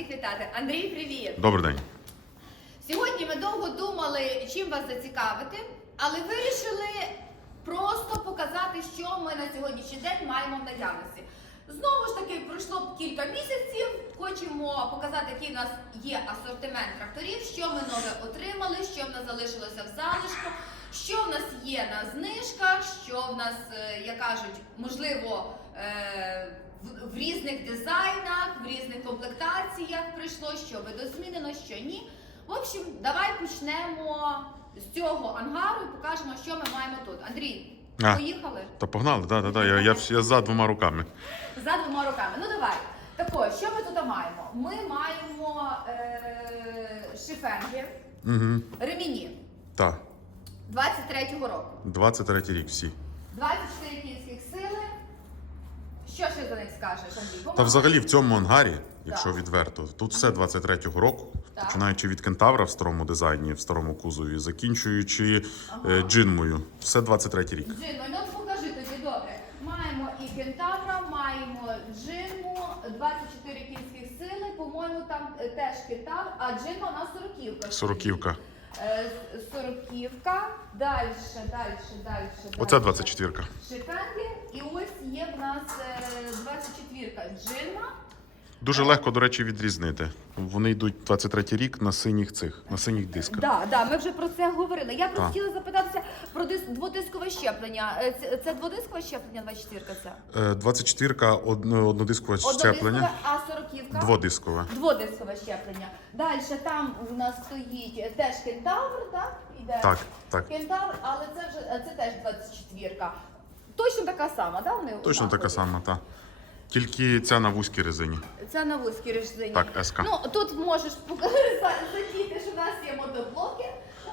всіх вітати. Андрій, привіт! Добрий день. Сьогодні ми довго думали, чим вас зацікавити, але вирішили просто показати, що ми на сьогоднішній день маємо в наявності. Знову ж таки, пройшло кілька місяців. Хочемо показати, який у нас є асортимент тракторів, що ми нове отримали, що в нас залишилося в залишку, що в нас є на знижках, що в нас, е, як кажуть, можливо, е, в, в різних дизайнах, в різних комплектаціях прийшло, що видозмінено, що ні. В общем, давай почнемо з цього ангару і покажемо, що ми маємо тут. Андрій, А. поїхали? Та погнали, да, да, да. Я, я, я за двома руками. За двома руками. Ну давай. Тако, що ми тут маємо? Ми маємо е- шифенги, Угу. реміні Так, 23-го року. 23 рік всі. 24 кінських сили. Що ще за них скажеш, Андрій? Та взагалі в цьому ангарі, якщо Так. відверто, тут все 23-го року, Так. починаючи від кентавра в старому дизайні, в старому кузові, закінчуючи е, джинмою. Все 23-й рік. Джинмо, ну покажи тоді добре. Маємо і кентавра, маємо джинму, 24 кінських сили. По-моєму, там е, теж кентавр, а джинма у нас сороківка. Сороківка. Е, Сороківка, далі, далі, далі. Оце 24-ка. Шифенги, і ось є в нас е, 24-ка джинма. Дуже легко, до речі, відрізнити. Вони йдуть 23 рік на синіх цих, на синіх дисках. Да, да, ми вже про це говорили. Я просто Так. хотіла запитатися про дис- дводискове щеплення. Е, Це, це дводискове щеплення 24-ка це? Е, 24-ка одно- однодискове щеплення, а 40-ка? дводискове. Дводискове щеплення. Далі там у нас стоїть е, теж кентавр, так? Іде Так, так. кентавр, але це вже е, це теж 24-ка. Точно така сама, да? Вони Точно така сама, так. Тільки ця на вузькій резині. Це на вузькій резині. Так, СК. Ну тут можеш задіти, що в нас є мотоблоки.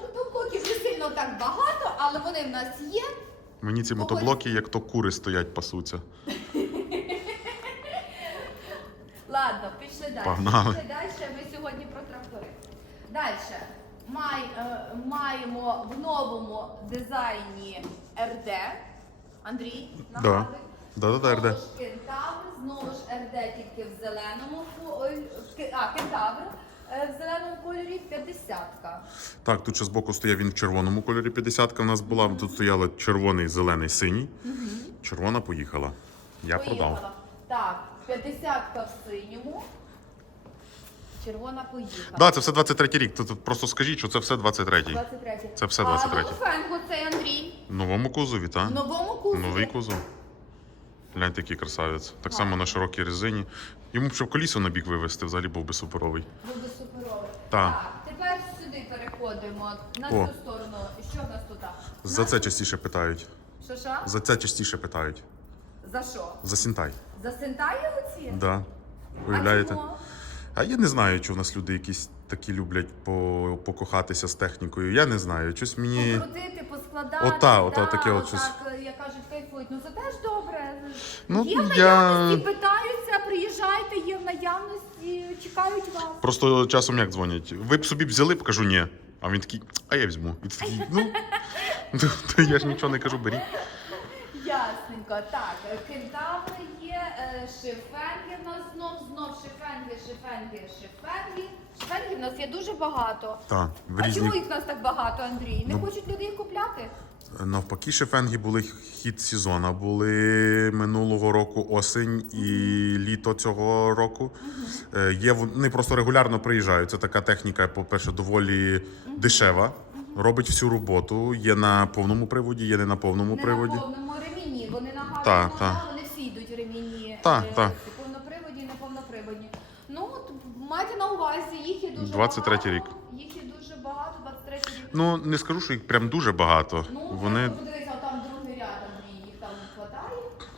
Мотоблоків не сильно так багато, але вони в нас є. Мені ці Ого. мотоблоки, як то кури стоять, пасуться. Ладно, пішли далі. Погнали. Пішли далі. Ми сьогодні про трактори. Далі. Май, е, маємо в новому дизайні РД. Андрій, Да. нагадуй. Да, да, да, Знову РД. ж кентавр, знову ж РД тільки в зеленому ко- ой, ке- а, кентавр е, в зеленому кольорі 50-ка. Так, тут ще збоку стояв він в червоному кольорі 50-ка в нас була. Тут стояли червоний, зелений, синій. Червона поїхала. Я продав. Поїхала. Так, 50-ка в синьому. Червона поїхала. Да, це все 23 рік. Тут просто скажіть, що це все 23-й. 23. Це все А 23. Новофенго цей Андрій. В новому кузові, так? Новому кузові. Новий кузов. Гляньте, який красавець. Так само на широкій резині. Йому б в колісо на бік вивезти, взагалі був би суперовий. Буде суперовий. Так. Так, тепер сюди переходимо. На О. цю сторону. Що в нас тут? За це частіше питають. Що що? За це частіше питають. За що? За Сінтай. За сентаю оці? Да. А Уявляєте? чому? А я не знаю, чи в нас люди якісь такі люблять по, покохатися з технікою. Я не знаю. Щось мені. Покрутити, поскладати. Ота, ота, таке от щось. кажуть, кайфують. Ну це теж добре. Ну, є в я- наявності, питаються, приїжджайте, є в наявності, чекають вас. Просто часом як дзвонять. Ви б собі б взяли б, кажу, ні. А він такий, а я візьму. І ти такий, ну. то я ж нічого не кажу, беріть. Ясненько, так, е, кентаври є, е, шифенги в нас знов, знов шифенги, шифенги, шифенги. Шифенгів в нас є дуже багато. Так, в А чому їх в нас так багато, Андрій? Не Ну, хочуть люди їх купляти? Навпаки, шефенги були хід сезону. Були минулого року осень і літо цього року. Е, Є вони просто регулярно приїжджають. Це така техніка, по-перше, доволі дешева. Робить всю роботу. Є на повному приводі, є не на повному Не приводі. на повному реміні, вони нагадують, Так, ну, так. вони всі йдуть ремінні. Так, е, ці Повноприводні і неповноприводні. Ну, от, майте на увазі, їх є дуже 23-й багато. рік. Ну не скажу, що їх прям дуже багато. Ну, Вони подивися, там другий ряд, їх там хватає.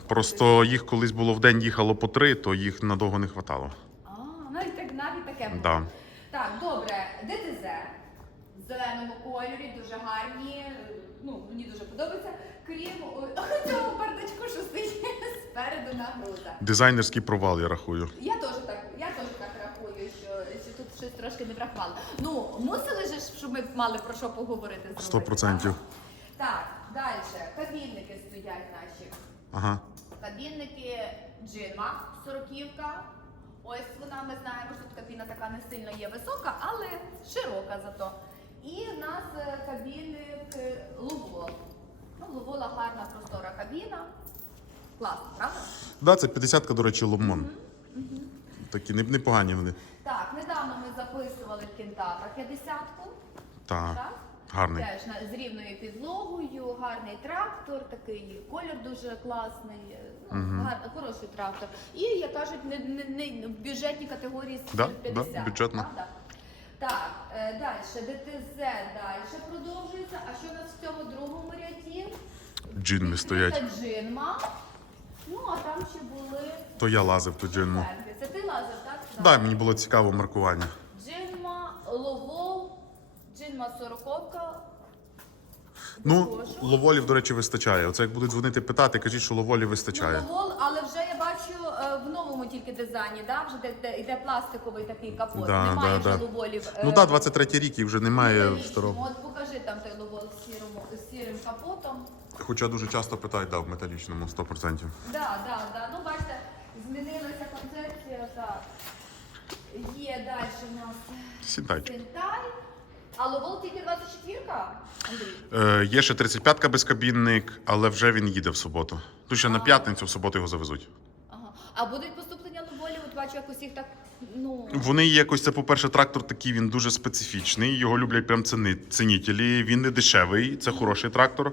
просто їх колись було в день їхало по три, то їх надовго не хватало. А, навіть так навіть таке було. Да. Так, добре, ДТЗ в зеленому кольорі, дуже гарні. Ну, мені дуже подобається. Крім цього бардачку, що стоїть спереду на грузах. Дизайнерський провал, я рахую. Я теж так рахую, що, що тут щось трошки не врахували. Ну, мусили ж, щоб ми мали про що поговорити. зробити, Сто процентів. Так, Так, далі. Кабінники стоять наші. Ага. Кабінники Джима, сороківка. Ось вона, ми знаємо, що тут кабіна така не сильно є висока, але широка зато. І в нас е, кабінник е, Лувол. Ну, Лувола гарна простора кабіна. Класно, правда? Да, це 50-ка, до речі, ломон. Такі не- непогані вони. Кентавра 50-ку. Так, Так? гарний. Теж на, з рівною підлогою, гарний трактор, такий колір дуже класний, ну, Мгм. гар, хороший трактор. І, як кажуть, не, не, не в бюджетній категорії Да, 50. да, бюджетна. правда? Так, е, далі, ДТЗ далі продовжується. А що у нас в цьому другому ряді? Джинми стоять. Відкрита джинма. Ну, а там ще були То я лазив джинму. фенги. Це ти лазер, так? Да, мені було цікаво маркування. Джинма сороковка. Ну, Прошу. ловолів, до речі, вистачає. Оце як будуть дзвонити питати, кажіть, що ловолів вистачає. Ну, ловол, але вже я бачу е, в новому тільки дизайні, да? вже де, де йде пластиковий такий капот. Да, Немає да, вже да. ловолів. е, Ну так, 23 рік і вже немає новорічному. старого. От покажи там той ловол з сірому з сірим капотом. Хоча дуже часто питають, да, в металічному 100%. Да, да, да. Ну бачите, змінилася концепція. Так. Є далі у нас Сідайчик. Сентай. А ловол тільки 24-ка, Е, є ще 35-ка безкабінник, але вже він їде в суботу. Тут ще на п'ятницю, в суботу його завезуть. Ага. А будуть поступлення ловолів? От бачу, як усіх так, ну... Вони якось, це, по-перше, трактор такий, він дуже специфічний. Його люблять прям ціни, цінітелі. Він не дешевий, це хороший трактор.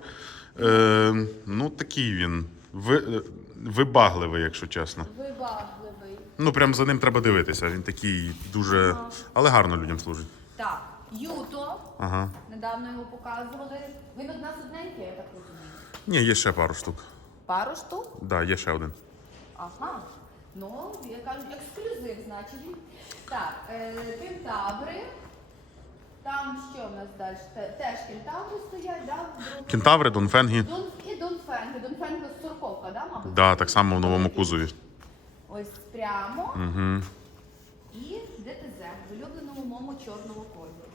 Е, ну, такий він. Ви, е, вибагливий, якщо чесно. Вибагливий. Ну, прям за ним треба дивитися. Він такий дуже. Ага. Але гарно людям служить. Так, Юто. Ага. Недавно його показували. Він од нас одненький, я так розумію. Ні, є ще пару штук. Пару штук? Да, є ще один. Ага. Ну, я кажу, ексклюзив, значить. Так, е, кентаври. Там що в нас далі? Теж кентаври стоять, да? Кентаври, Донфенгі. Дон, і Донфенги. Донфенги з сорковка, да, мабуть? Да, так само в новому кузові. Ось прямо. Угу. І ДТЗ в улюбленому моєму чорному кольорі.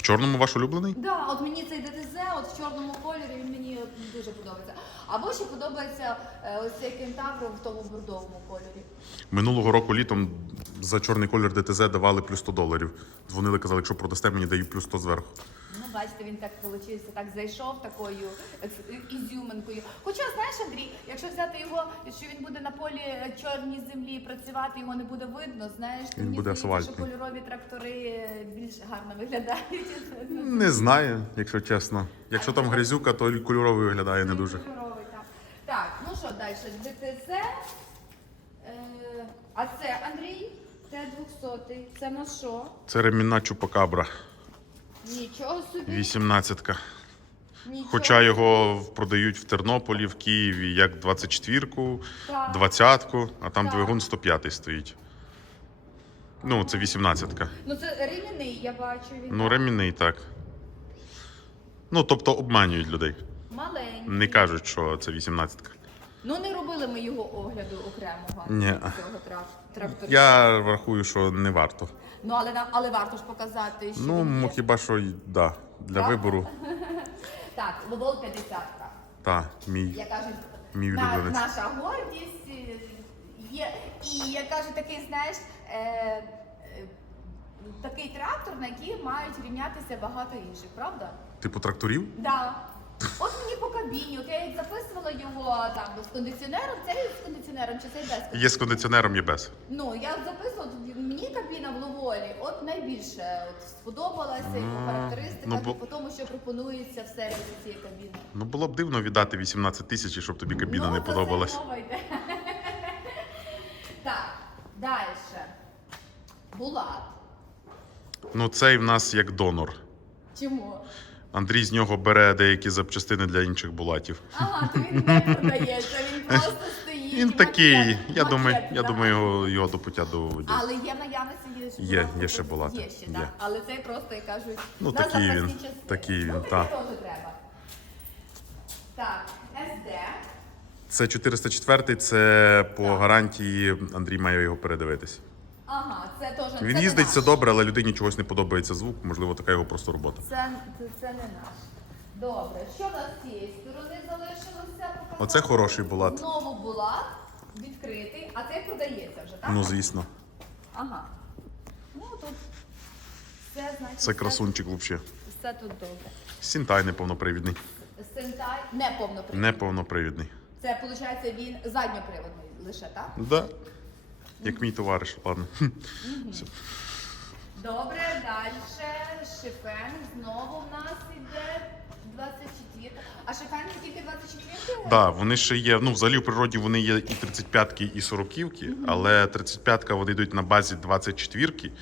В чорному ваш улюблений? Да, от мені цей ДТЗ, от в чорному кольорі він мені дуже подобається. Або ще подобається е, ось цей кентавр в тому бордовому кольорі. Минулого року літом за чорний колір ДТЗ давали плюс 100 доларів. Дзвонили, казали, якщо продасте, мені дають плюс 100 зверху. Бачите, він так вийшло, так зайшов такою ізюминкою. Хоча, знаєш, Андрій, якщо взяти його, що він буде на полі е, чорній землі працювати, його не буде видно, знаєш, то мені буде здається, що кольорові трактори е, більш гарно виглядають. Не знаю, якщо чесно. Якщо там грязюка, то кольоровий виглядає не дуже. Кольоровий, так. Так, ну що далі? ДТЗ. Е, а це Андрій, Т-200. Це на що? Це ремінна чупакабра, Нічого собі. 18-ка. Нічого. Хоча його продають в Тернополі, в Києві як 24-ку, 20-ку, а там Так. двигун 105 стоїть. Ну, це 18-ка. Ну це ремінний, я бачу. Він Ну, ремінний так. Ну, тобто обманюють людей. маленький. Не кажуть, що це 18-ка. Ну не робили ми його огляду окремого Ні. цього трак- трактору. Я врахую, що не варто. Ну але нам, але варто ж показати, що Ну, він м, є. хіба що й- да, для Так? вибору. Так, Ловол 50 Та, мій. Я кажу, Мій на, улюбленець. наша гордість е, є. І я кажу, такий, знаєш, е, е, такий трактор, на який мають рівнятися багато інших, правда? Типу тракторів? Да. От мені по кабіні, от я як записувала його там з кондиціонером, цей з кондиціонером чи цей без? Є з кондиціонером, є без. Ну, я записувала, от мені кабіна в Ловолі от найбільше от, сподобалася і по характеристиках, ну, бо- і по тому, що пропонується в сервісі цієї кабіни. Ну було б дивно віддати 18 тисяч, і щоб тобі кабіна ну, не то це подобалась. мова йде. так, далі. Булат. Ну, цей в нас як донор. Чому? Андрій з нього бере деякі запчастини для інших булатів. Ага, то він не продається, він просто стоїть. Він такий. макет- Я думаю, макет, я да? думаю, його, його до пуття доводять. Але є в наявності є ще Є, є ще Булати, Є ще, є. так. Але цей просто, як кажуть, Ну, на такий запасні він, частини. такий він, таке та. теж треба. Так, СД. Це 404 це по Так. гарантії Андрій має його передивитись. Ага, це теж Він це їздить все добре, але людині чогось не подобається звук, можливо, така його просто робота. Це, це, це не наш. Добре, що в нас з цієї сторони залишилося? показати? Оце хороший булат. Знову булат відкритий, а цей продається вже, так? Ну, звісно. Ага. Ну тут все значить. Це все- красунчик взагалі. Все тут добре. Сінтай неповнопривідний. Сентай не повнопривідний. Неповнопривідний. Це виходить він задньоприводний лише, так? Да. Як мій товариш, ладно. Все. Добре, далі. Шифен знову в нас іде 24. А шифен тільки 24? Да, вони ще є. Ну, взагалі в природі вони є і 35-ки, і 40-ки, але 35-ка вони йдуть на базі 24-ки.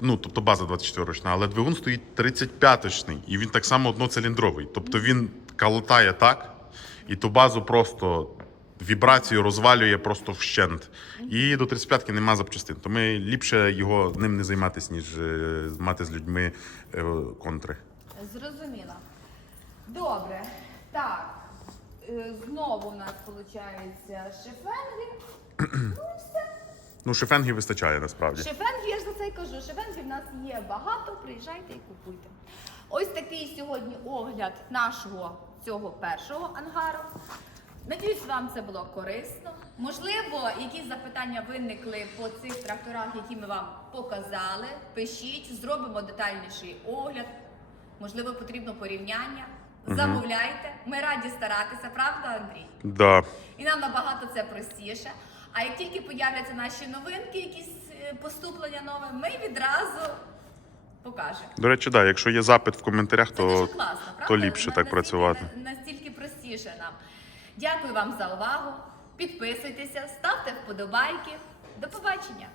Ну, тобто база 24-річна, але двигун стоїть 35-очний, і він так само одноциліндровий. Тобто він калатає так, і ту базу просто вібрацію розвалює просто вщент. І до 35-ки нема запчастин. То ми ліпше його ним не займатися, ніж е, мати з людьми е, контри. Зрозуміло. Добре. Так. Е, Знову в нас виходить шифенги. Ну і все. Ну, шифенгів вистачає насправді. Шифенги, я ж за це й кажу. Шифенгів в нас є багато. Приїжджайте і купуйте. Ось такий сьогодні огляд нашого цього першого ангару. Надіюсь, вам це було корисно. Можливо, якісь запитання виникли по цих тракторах, які ми вам показали. Пишіть, зробимо детальніший огляд. Можливо, потрібно порівняння. Замовляйте. Ми раді старатися, правда, Андрій? Да. І нам набагато це простіше. А як тільки появляться наші новинки, якісь е, поступлення нове, ми відразу покажемо. До речі, да, якщо є запит в коментарях, Це то, класно, правда? то ліпше На- так настільки- працювати. Настільки простіше нам. Дякую вам за увагу. Підписуйтеся, ставте вподобайки. До побачення!